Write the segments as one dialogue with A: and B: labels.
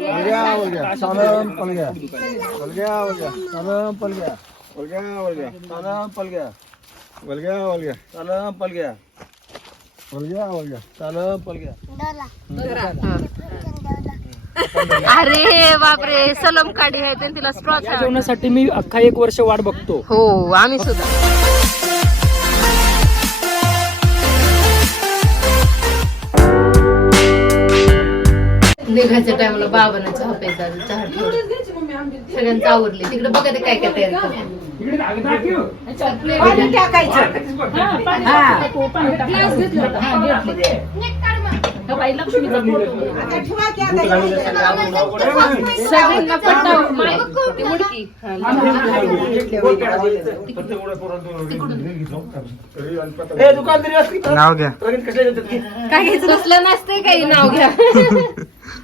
A: गया हो गया. सालम पल गया पल गया हो गया. सालम पल गया पल गया हो गया. सालम पल गया पल गया हो गया. सालम पल गया पल गया. हो गया सालम पल गया
B: अरे बापरे सलम काढी आहे त्यांनी तिला स्ट्रॉ
C: जेवणासाठी मी अख्खा एक वर्ष वाट बघतो.
B: हो आम्ही सुद्धा. निघायच्या टायमाला बाबांना चहा प्यायचा चहा ठेवून सगळ्यांचं आवरले. तिकडे बघा ते काय काय तयार करतात. सगळ्यांना पटाव ती मुडकी.
A: नाव घ्या
B: काय घ्यायचं नसलं नसतंय काही नाव घ्या.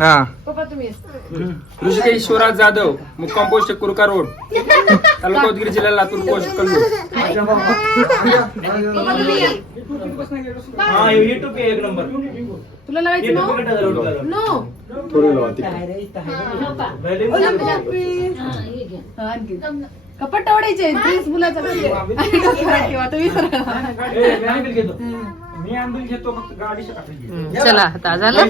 A: हा.
C: ऋषिकेश शिवराज जाधव मुक्काम पोस्ट कुरका रोड. तालुका उदगीर जिल्हा लातूर पोस्ट कल्लू
B: तुला लावायचं नो कपट आवडायचे ड्रेस मुलाचा
C: मी आंदोलन घेतो फक्त गाडी
B: चला आता झालं?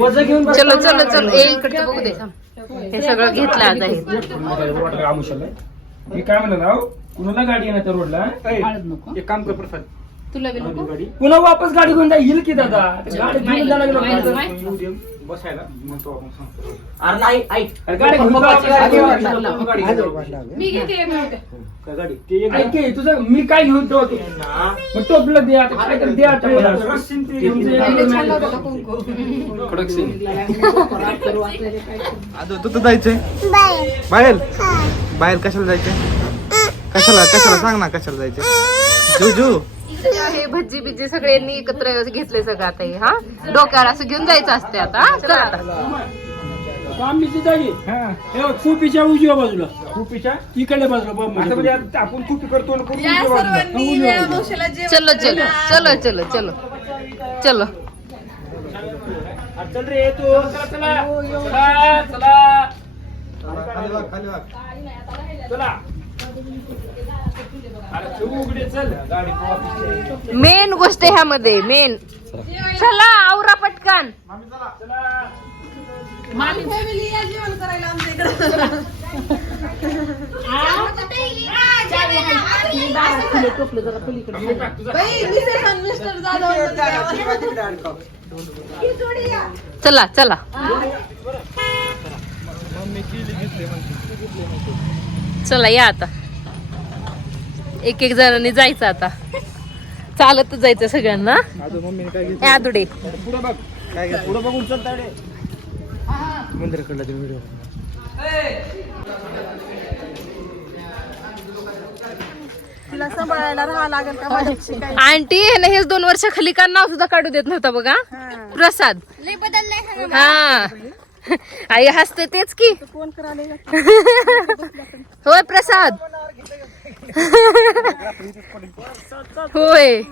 C: वजन घेऊन
B: चलो चलो चलो. ए इकडचं बघू दे. हे सगळं घेतलं आता हे
C: मी काय म्हणत आहो कुणाला गाडी येणार त्या रोडला एक काम कर प्रसाद.
B: तुला बी नको?
C: पुन्हा वापस गाडी घेऊन जा येईल की दादा? गाडी घेऊन जायला? बसायला म्हणतो आपण सांगतो. अरे गाडी घेऊन जा, गाडी घेऊन गाडी घेऊन जा.
B: मी घेते एक मिनिट.
C: ऐक की, तुझं मी काय घेऊन तो? मग टोपलं दे आता काय तर दे आता मला. कडक सीन
A: आदू तू तर जायचंय? बाहेर. बाहेर कशाला जायचंय? कशाला कशाला? सांग ना कशाला जायचंय? जुजू
B: हे भज्जी बिज्जी सगळ्यांनी एकत्र घेतले सगळं आता हे हा? डोक्यावर असं घेऊन जायचं असते आता हा? चल आता.
C: आम्ही जागी खूपीच्या उजव्या बाजूला. खूपीच्या इकडल्या बाजूला बॉम्ब आता म्हणजे आता आपण खूपी करतो आणि खूपी उजव्या बाजूला.
B: चलो चलो चलो चलो चलो. चलो.
C: चल रे तू चला चला. चला चला. चला अरे तू उघडे चल. गाडी पोहोचते.
B: मेन गोष्ट ह्यामध्ये मेन. चला आवरा पटकन.
C: चला.
B: चला. चला. चला या आता. एक एक जणांनी जायचं आता. चालतच जायचं सगळ्यांना. आंटी ह्याने हेच दोन वर्ष खाली का नाव सुद्धा काढू देत नव्हता बघा. प्रसाद. हा आई हसते तेच की. होय प्रसाद. होय.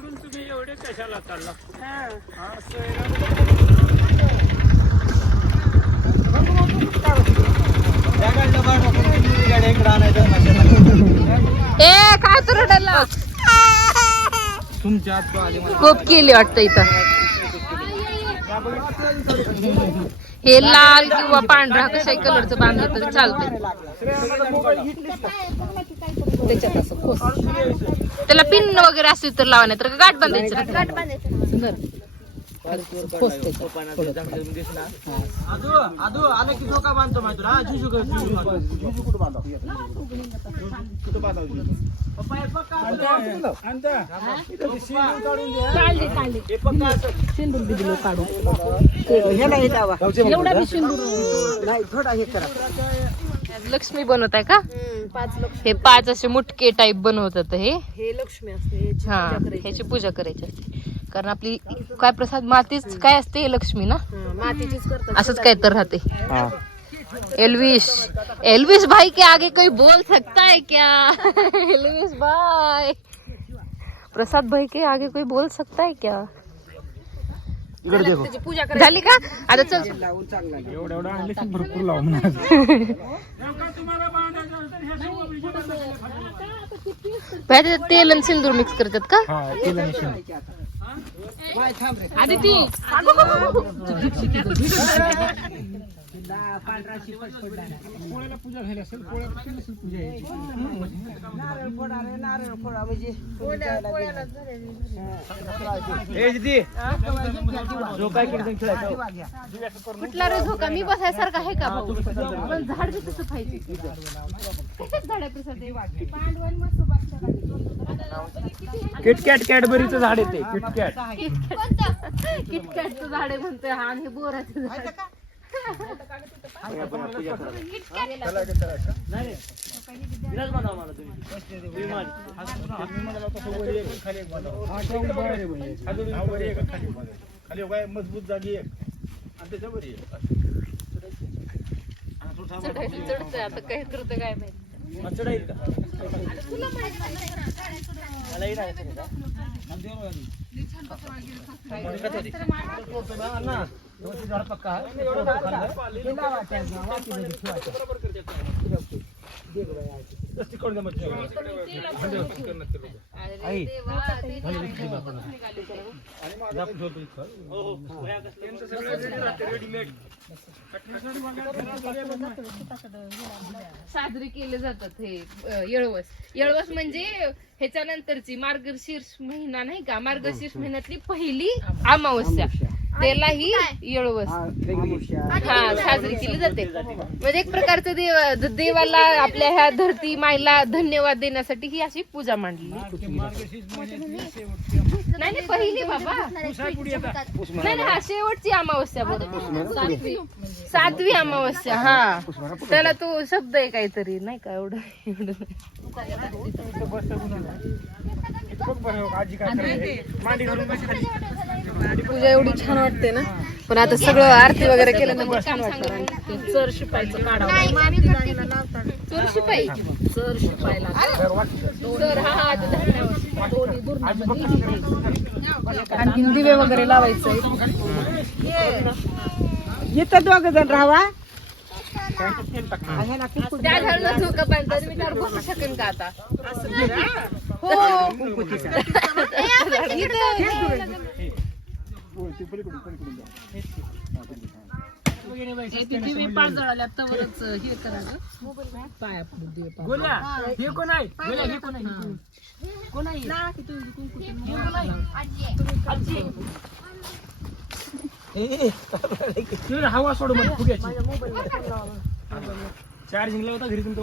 B: ए काय तू
A: तुमच्या
B: खूप केली वाटतं इथं. हे लाल किंवा पांढरा कशाही कलरचं बांधलं तरी चालतंय. त्याच्यात असं खोस. त्याला पिन वगैरे असली तर लावा नाही तर गाठ बांधायचं? गाठ बांधायचं. खोस त्याच्यात.
A: आदू आदू आलं की झोका बांधतो माहिती हा कर.
B: लक्ष्मी बनवत आहे का?
D: हम्म, पाच
B: हे पाच असे मुटके टाईप बनवतात हे.
D: हे लक्ष्मी असते याची
B: हा
D: पूजा करायची.
B: ह्याची पूजा करायची असते. कारण आपली काय प्रसाद मातीच काय असते लक्ष्मी ना?
D: हा, मातीचीच करतात.
B: असंच काय तर राहते.
A: हाँ.
B: एलविश एलविश भाई के आगे कोई बोल सकता है क्या? एलविश भाई. प्रसाद भाई के आगे कोई बोल सकता है क्या?
A: इकडे देखो.
D: त्याची पूजा करायची.
B: झाली का? आता चल.
A: एवढं एवढं आणले की भरपूर लावून
B: भाई त्याच्यात तेल आणि सिंदूर मिक्स करतात का?
A: हा केलं निश्चित
B: कुठला रे झोका? मी बसायसारखा आहे का भाऊ? पण झाड बी तसं पाहिजे?
C: किटकॅट कॅडबरीचं झाड येते किटकॅट.
B: किटकॅटचं झाड आहे म्हणतोय हा आणि बोराचं झाड
A: खाली काय मजबूत जागी एक आणि त्याच्यावर एक
B: चढायला. चढतोय आता काय करतोय काय माहिती साजरे केले जातात हे अ, येळवस. येळवस म्हणजे ह्याच्या नंतरची मार्गशीर्ष महिना नाही का? मार्गशीर्ष महिन्यातली पहिली अमावस्या. त्याला ही येळवस हा साजरी केली जाते. म्हणजे एक प्रकारचं देव द- देवाला आपल्या ह्या धरती मायला धन्यवाद देण्यासाठी ही अशी पूजा मांडली. नाही नाही पहिली बाबा. नाही नाही हा शेवटची अमावस्या बरोबर. सातवी. सातवी अमावस्या हा. त्याला तो शब्द आहे काहीतरी. नाही का एवढं एवढं
A: आजी काय करते? मांडी घालून.
D: पूजा एवढी छान वाटते ना. पण आता सगळं आरती वगैरे केल्यानंतर छान वाटतं चर शिपायचं काढावं
B: चोर शिपाई?
D: चर शिपायला
B: चोर हा हा आता धन्यवाद
D: आणखी दिवे वगैरे लावायचं
E: इथं दोघ जण राहावा.
B: त्या झाडला झोका बांधतात मी त्यावर बसू शकेन का आता?
D: दिवे पाच जळाल्या तवरच हे करायचं पाया पडून दिवे पाच
C: गोल्या हे कोण आहे? गोल्या हे कोण आहे? कोण आहे? तुझी हवा सोड मग चार्जिंग लावता घरी तुमचं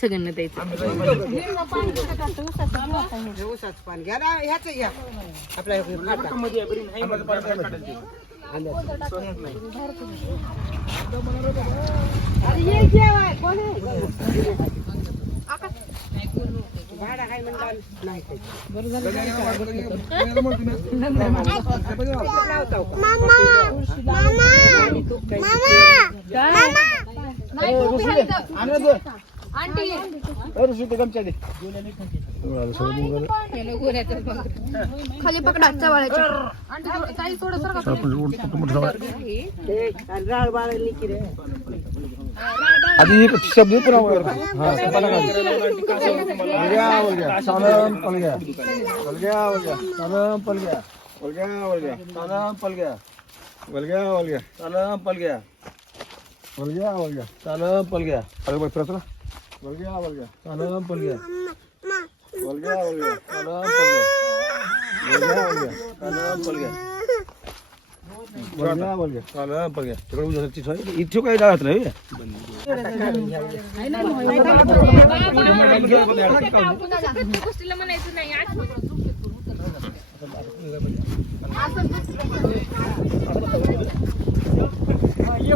B: सगळ्यांना द्यायचं
E: ऊसाचं पाणी घ्या ना ह्याच घ्या आपल्या हे फाटा.
A: आंब्याचं पाणी काय भेटेल ते?
E: अरे ये जेवाय कोण आहे भाडा काय म्हणला नाही काही. लावताव का?
A: आणलं दे. ए, ऋषी, ते गमच्या दे.
B: खाली पकडा चवाळ्याच्या
E: ए, आणि राळ बाळ लिखी रे
A: आधी एक शब्द येतो ना वर. हा, कपाला खाली. वळग्या, वळग्या. सालम पलग्या. वळग्या, वळग्या. सालम पलग्या. वळग्या, वळग्या. सालम पलग्या. वळग्या, वळग्या. सालम पलग्या. वळग्या, वळग्या. सालम पलग्या. अरे बाई, परत ना. वळग्या, वळग्या. सालम पलग्या. वलग्या वलग्या सलाम पलग्या वलग्या वलग्या सलाम पलग्या वलग्या वलग्या सलाम पलग्या तिकडे उद्या तिथं आहे. इथं काही जात नाही
B: प्रत्येक गोष्टीला म्हणायचं नाही आठवण
C: ए, जे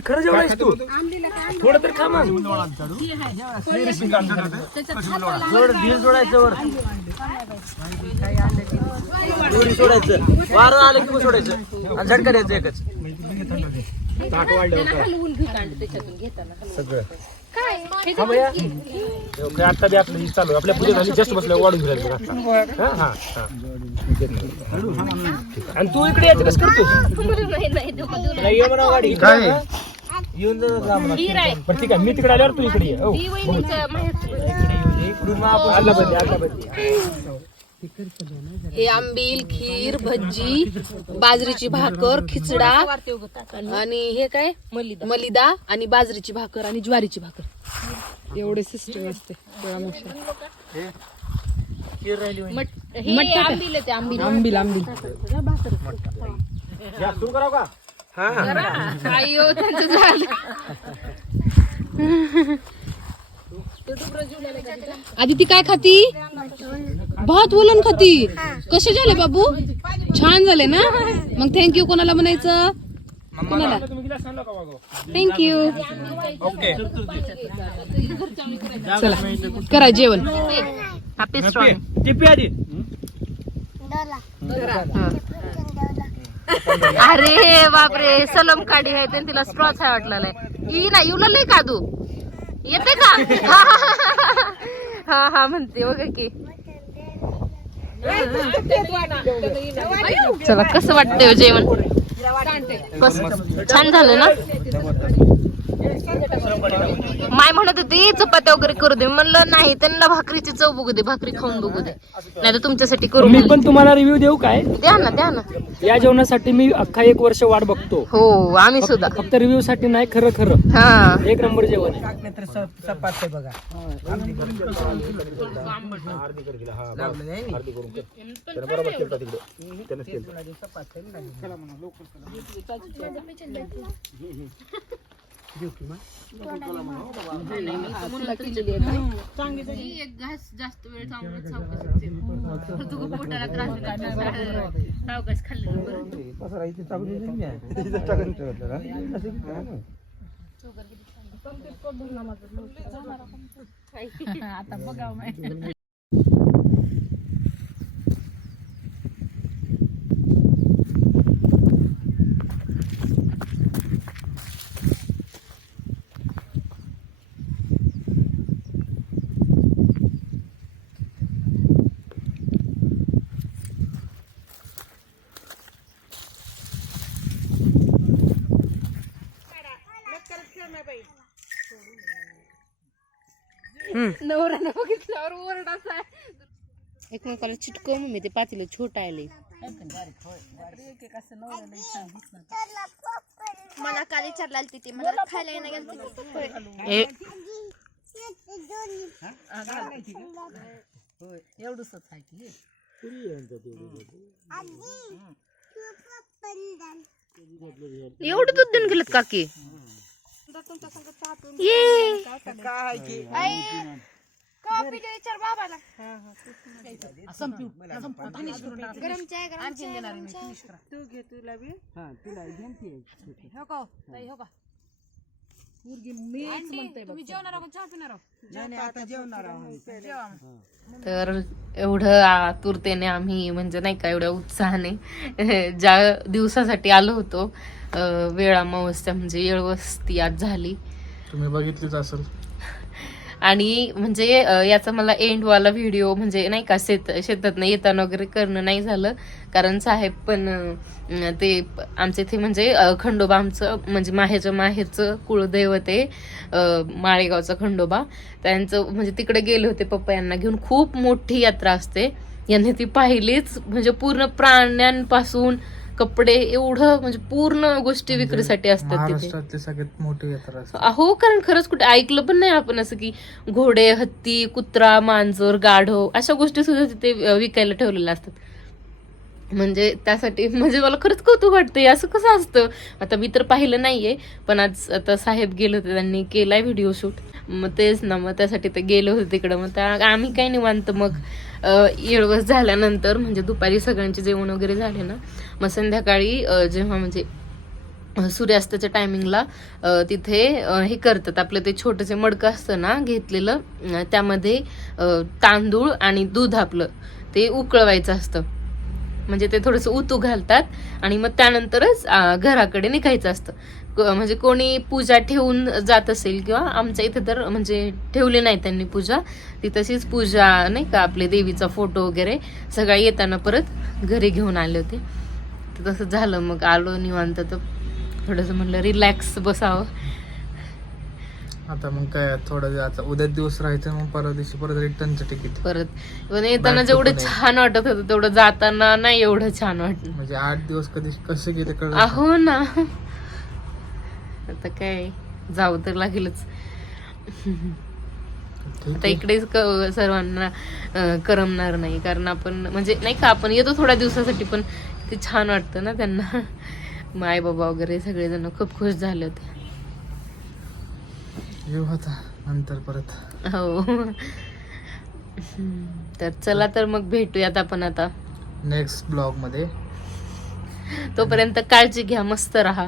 C: खरं आहेस तू. थोडं तर खा मग. जोड ढील जोडायचं वर. सोडायचं. वारं आलं की सोडायचं. आणि झटका द्यायचं एकच. सगळं.
B: हे
C: भैया आता बी आपलं हे चालू आहे. आपल्या पुढे झाली जस्ट बसल्या वाढून घेऊया आता. हा, हा, हा. आणि तू इकडे यायचं कसं करतो
B: नाही
C: ये म्हणा गाडी
A: काय?
C: येऊन जा म्हणा.
B: हीर आहे
C: बरं ठीक आहे मी तिकडे आल्यावर तू इकडे ये हो.
B: ही वहिनीच्या माहेरची
C: इकडून मग आपण.
D: हे आंबील खीर भज्जी बाजरीची भाकर खिचडा आणि हे काय? मलिदा. मलिदा आणि बाजरीची भाकर आणि ज्वारीची भाकर. एवढे सिस्टम असते.
B: हे आंबील ते आंबील.
D: आंबील
C: का हा.
D: आधी ती काय खाती? भात वलन खाती. कसे झाले बाबू? छान झाले ना? मग थँक्यू कोणाला म्हणायचं? कोणाला? Thank you
C: okay.
D: चला करा जेवण.
B: अरे बापरे सलम काढी आहे त्यांनी तिला स्ट्रॉच आहे वाटलेलं ई ना येऊ लागले का तू? येते का? हा हा म्हणते बघा की. चला कसं वाटतंय हो जेवण? कस छान झालं ना? म्हणत होती चपात्या वगैरे करू दे. म्हणलं नाही त्यांना भाकरीची चव बघू दे भाकरी खाऊन बघू दे. नाही तर तुमच्यासाठी करू
C: मी. पण तुम्हाला रिव्ह्यू देऊ काय?
B: द्या ना द्या ना.
C: या जेवणासाठी मी अख्खा एक वर्ष वाट बघतो.
B: हो आम्ही सुद्धा.
C: फक्त रिव्ह्यू साठी नाही खरं खरं.
B: हा.
C: एक नंबर जेवण आहे.
B: एक घास जास्त वेळ थांबून सावकाश. तुझं पोटाला त्रास होणार. सावकाश खाल्लं बरं. नवऱ्यानं बघितल्यावर ओरडाचा एकमेकाला चिटकव मग मी ते पातीला छोट आले
F: मला काल विचारला तिथे मला खायला येणं गेलं
B: ए, एवढं दूध देऊन गेलं काकी? ये.
F: कॉफ़ी दे विचार बाबाला. गरम चाय गरम चाय
E: तू घे तुला बी.
F: तुम्ही जेवणार आहोत चहा पिणार आहोत?
E: नाही नाही, आता जेवणार आहोत.
B: तर एवढं आतुरतेने आम्ही म्हणजे नाही का एवढ्या उत्साहाने ज्या दिवसासाठी आलो होतो वेळ अमावस्या म्हणजे येळवस्ती आज झाली.
A: तुम्ही बघितलीच असेल.
B: आणि म्हणजे याचा मला एंड वाला व्हिडिओ म्हणजे नाही का शेत शेतातनं येताना वगैरे करणं नाही झालं. कारण साहेब पण ते आमचे आमच्या इथे म्हणजे खंडोबा आमचं म्हणजे माहेरचं माहेरचं कुळदैवत आहे. माळेगावचा खंडोबा. त्यांचं म्हणजे तिकडे गेले होते पप्पा यांना घेऊन. खूप मोठी यात्रा असते. यांनी ती पाहिलीच. म्हणजे पूर्ण प्राण्यांपासून कपडे एवढं म्हणजे पूर्ण गोष्टी विक्रीसाठी असतात तिथे.
G: सगळ्यात मोठी यात्रा
B: हो कारण खरंच कुठे ऐकलं पण नाही आपण असं की घोडे हत्ती कुत्रा मांजर गाढव अशा गोष्टी सुद्धा तिथे विकायला ठेवलेल्या असतात. म्हणजे त्यासाठी म्हणजे मला खरंच कौतुक वाटतंय असं कसं असतं? आता मी तर पाहिलं नाहीये पण आज आता साहेब गेले होते त्यांनी केलाय व्हिडिओ शूट मग तेच ना मग त्यासाठी ते गेले होते तिकडं. मग त्या आम्ही काय निवांत मग येळवस झाल्यानंतर म्हणजे दुपारी सगळ्यांचे जेवण वगैरे झाले ना मग संध्याकाळी जेव्हा म्हणजे सूर्यास्ताच्या टायमिंगला तिथे हे करतात आपलं ते छोटंसे मडकं असतं ना घेतलेलं त्यामध्ये तांदूळ आणि दूध आपलं ते उकळवायचं असतं. म्हणजे ते थोडंसं उतू घालतात आणि मग त्यानंतरच घराकडे निघायचं असतं. क- म्हणजे कोणी पूजा ठेवून जात असेल किंवा आमच्या इथे तर म्हणजे ठेवली नाही त्यांनी पूजा ती तशीच पूजा नाही का आपले देवीचा फोटो वगैरे सगळं येताना परत घरी घेऊन आले होते. तर तसं झालं मग आलो निवांत तर थोडंसं म्हणलं रिलॅक्स बसावं.
G: आता मग काय थोडा आता उद्या दिवस राहायचं मग परवा दिवशी परत रिटर्नचं तिकीट.
B: परत. पण येताना जेवढं. छान वाटत होतं तेवढं जाताना नाही एवढं छान वाटलं.
G: म्हणजे आठ दिवस कधी कसे गेले कळलं नाही.
B: अहो ना. आता काय जाऊ तर लागेलच. आता. इकडेच सर्वांना करमणार नाही कारण आपण म्हणजे नाही का आपण येतो थोड्या दिवसासाठी पण ते छान वाटतं ना त्यांना. माय बाबा वगैरे सगळेजण खूप खुश झाले होते.
G: येऊ नंतर परत.
B: हो. तर चला तर मग भेटूयात आपण आता.
G: नेक्स्ट ब्लॉगमध्ये.
B: तोपर्यंत काळजी घ्या मस्त राहा.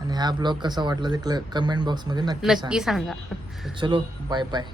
G: आणि हा ब्लॉग कसा वाटला ते कमेंट बॉक्समध्ये नक्की
B: सांगा.
G: चलो बाय बाय